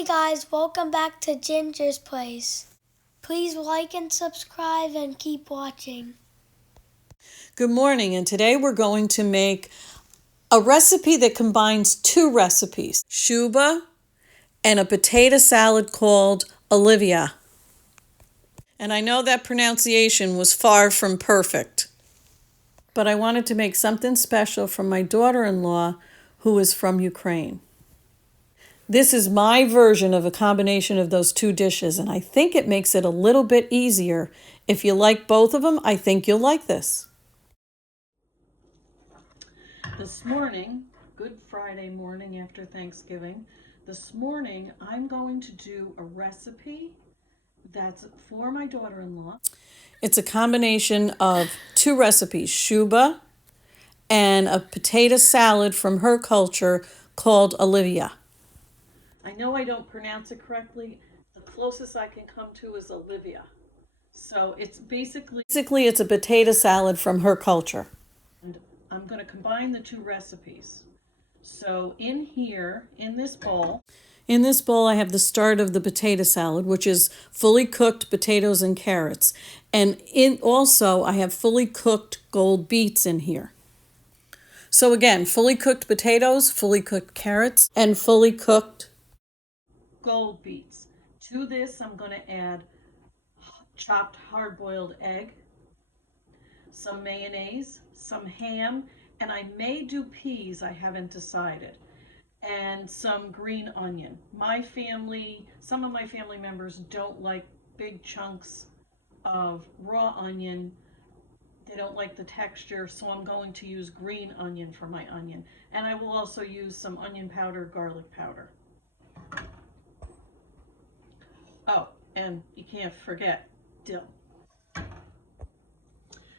Hey guys, welcome back to Ginger's Place. Please like and subscribe and keep watching. Good morning, and today we're going to make a recipe that combines two recipes, Shuba and a potato salad called Olivier. And I know that pronunciation was far from perfect, but I wanted to make something special for my daughter-in-law who is from Ukraine. This is my version of a combination of those two dishes, and I think it makes it a little bit easier. If you like both of them, I think you'll like this. This morning, Good Friday morning after Thanksgiving, this morning I'm going to do a recipe that's for my daughter-in-law. It's a combination of two recipes, Shuba and a potato salad from her culture called Olivier. I know I don't pronounce it correctly. The closest I can come to is Olivier. So it's basically it's a potato salad from her culture. And I'm going to combine the two recipes. So in here, in this bowl I have the start of the potato salad, which is fully cooked potatoes and carrots. And also I have fully cooked gold beets in here. So again, fully cooked potatoes, fully cooked carrots, and fully cooked gold beets. To this, I'm going to add chopped hard-boiled egg, some mayonnaise, some ham, and I may do peas, I haven't decided, and some green onion. Some of my family members don't like big chunks of raw onion. They don't like the texture, so I'm going to use green onion for my onion. And I will also use some onion powder, garlic powder. Oh, and you can't forget dill.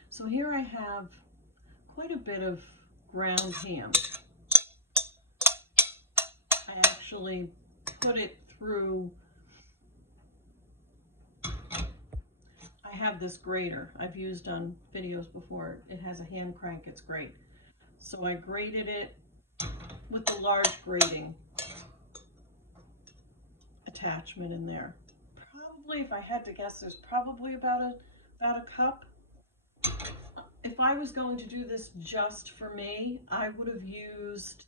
So here I have quite a bit of ground ham. I actually put it through, I have this grater I've used on videos before. It has a hand crank, it's great. So I grated it with the large grating attachment in there. Probably, if I had to guess, there's probably about a cup. If I was going to do this just for me, I would have used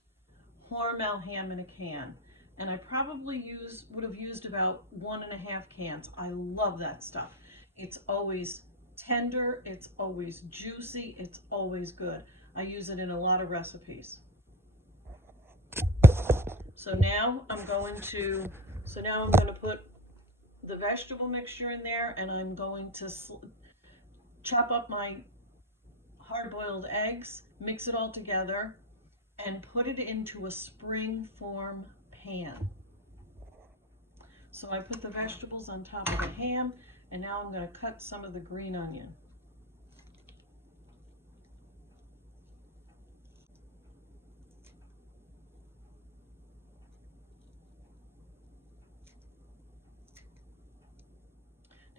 Hormel ham in a can. And I probably would have used about 1.5 cans. I love that stuff. It's always tender, it's always juicy, it's always good. I use it in a lot of recipes. So now I'm going to put the vegetable mixture in there, and I'm going to chop up my hard-boiled eggs, mix it all together, and put it into a spring form pan. So I put the vegetables on top of the ham, and now I'm going to cut some of the green onion.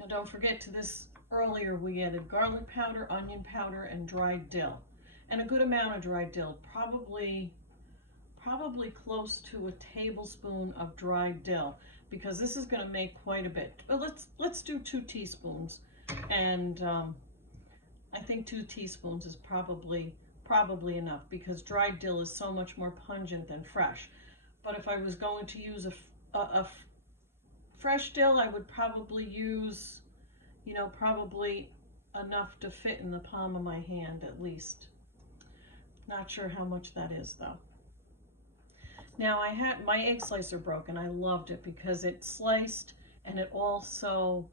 Now don't forget, to this earlier we added garlic powder, onion powder, and dried dill. And a good amount of dried dill, probably close to a tablespoon of dried dill, because this is going to make quite a bit. But let's do 2 teaspoons, and I think 2 teaspoons is probably enough, because dried dill is so much more pungent than fresh. But if I was going to use a fresh dill, I would probably use, probably enough to fit in the palm of my hand at least. Not sure how much that is though. Now I had my egg slicer broken. I loved it because it sliced, and it also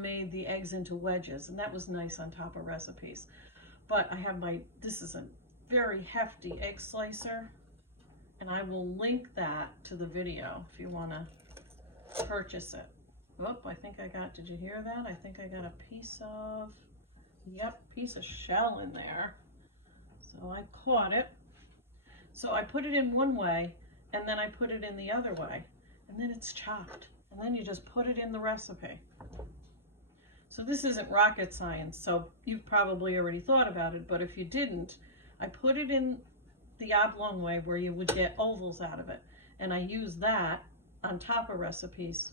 made the eggs into wedges, and that was nice on top of recipes. But I have this is a very hefty egg slicer, and I will link that to the video if you want to purchase it. Oh, I think did you hear that? I think I got a piece of shell in there. So I caught it. So I put it in one way, and then I put it in the other way, and then it's chopped. And then you just put it in the recipe. So this isn't rocket science, so you've probably already thought about it, but if you didn't, I put it in the oblong way where you would get ovals out of it. And I use that on top of recipes,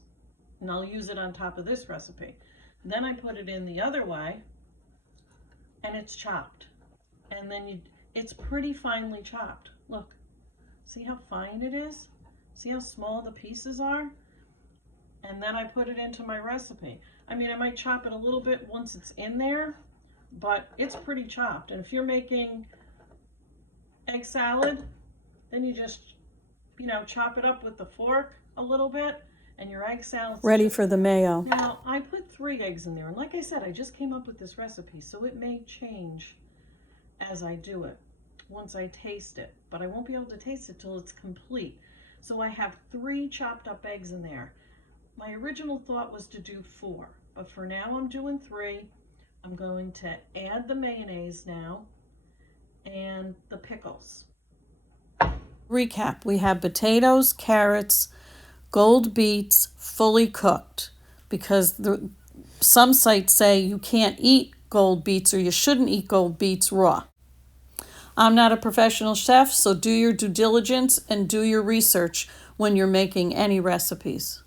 and I'll use it on top of this recipe. Then I put it in the other way, and it's chopped. And then it's pretty finely chopped. Look, see how fine it is? See how small the pieces are? And then I put it into my recipe. I mean, I might chop it a little bit once it's in there, but it's pretty chopped. And if you're making egg salad, then you just, chop it up with the fork a little bit, and your egg salad's ready for the mayo. Now, I put 3 eggs in there, and like I said, I just came up with this recipe, so it may change as I do it, once I taste it, but I won't be able to taste it till it's complete. So I have 3 chopped up eggs in there. My original thought was to do 4, but for now I'm doing 3. I'm going to add the mayonnaise now and the pickles. Recap, we have potatoes, carrots, gold beets, fully cooked, because some sites say you can't eat gold beets or you shouldn't eat gold beets raw. I'm not a professional chef, so do your due diligence and do your research when you're making any recipes.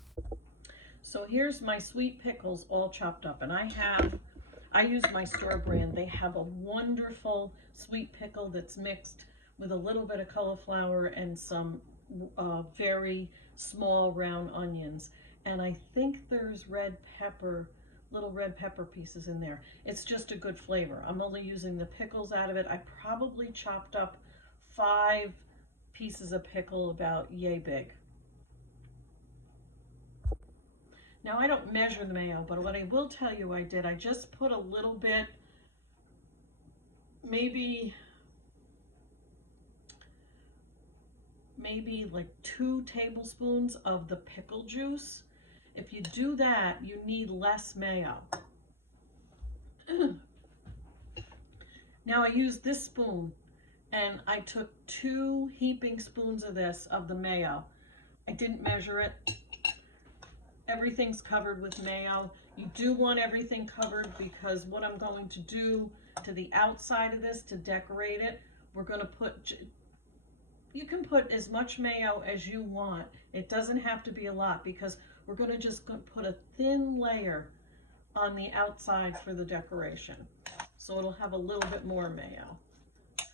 So here's my sweet pickles all chopped up, and I use my store brand. They have a wonderful sweet pickle that's mixed with a little bit of cauliflower and some very small round onions. And I think there's little red pepper pieces in there. It's just a good flavor. I'm only using the pickles out of it. I probably chopped up 5 pieces of pickle about yay big. Now, I don't measure the mayo, but what I will tell you I did, I just put a little bit, maybe like 2 tablespoons of the pickle juice. If you do that, you need less mayo. Now I used this spoon, and I took 2 heaping spoons of the mayo. I didn't measure it. Everything's covered with mayo. You do want everything covered because what I'm going to do to the outside of this to decorate it, we're going to put, you can put as much mayo as you want. It doesn't have to be a lot because we're going to just put a thin layer on the outside for the decoration. So it'll have a little bit more mayo.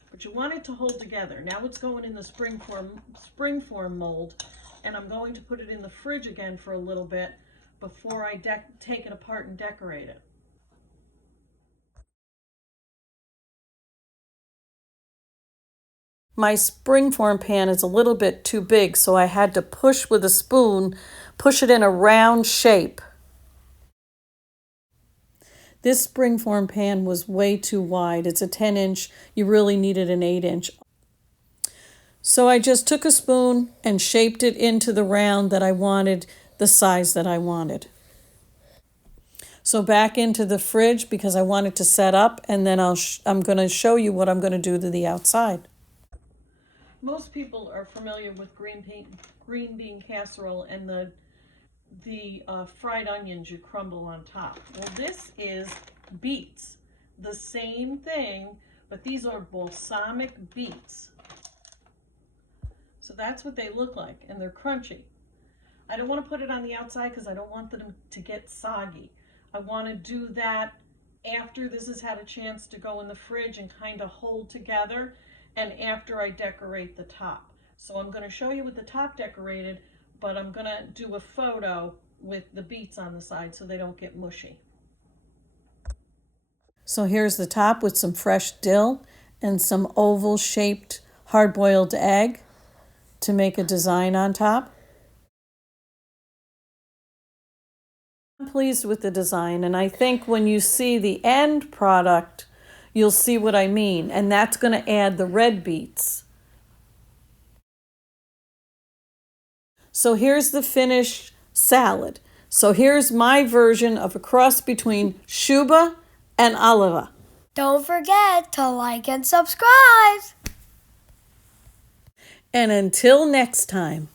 But you want it to hold together. Now it's going in the spring form mold, and I'm going to put it in the fridge again for a little bit before I take it apart and decorate it. My springform pan is a little bit too big, so I had to push with a spoon, push it in a round shape. This springform pan was way too wide. It's a 10-inch. You really needed an 8-inch. So I just took a spoon and shaped it into the round that I wanted, the size that I wanted. So back into the fridge because I want it to set up, and then I'm going to show you what I'm going to do to the outside. Most people are familiar with green bean casserole and the fried onions you crumble on top. Well, this is beets. The same thing, but these are balsamic beets. So that's what they look like, and they're crunchy. I don't want to put it on the outside because I don't want them to get soggy. I want to do that after this has had a chance to go in the fridge and kind of hold together, and after I decorate the top. So I'm going to show you with the top decorated, but I'm going to do a photo with the beets on the side so they don't get mushy. So here's the top with some fresh dill and some oval shaped hard-boiled egg to make a design on top. I'm pleased with the design, and I think when you see the end product, you'll see what I mean, and that's going to add the red beets. So here's the finished salad. So here's my version of a cross between Shuba and Olivier. Don't forget to like and subscribe. And until next time.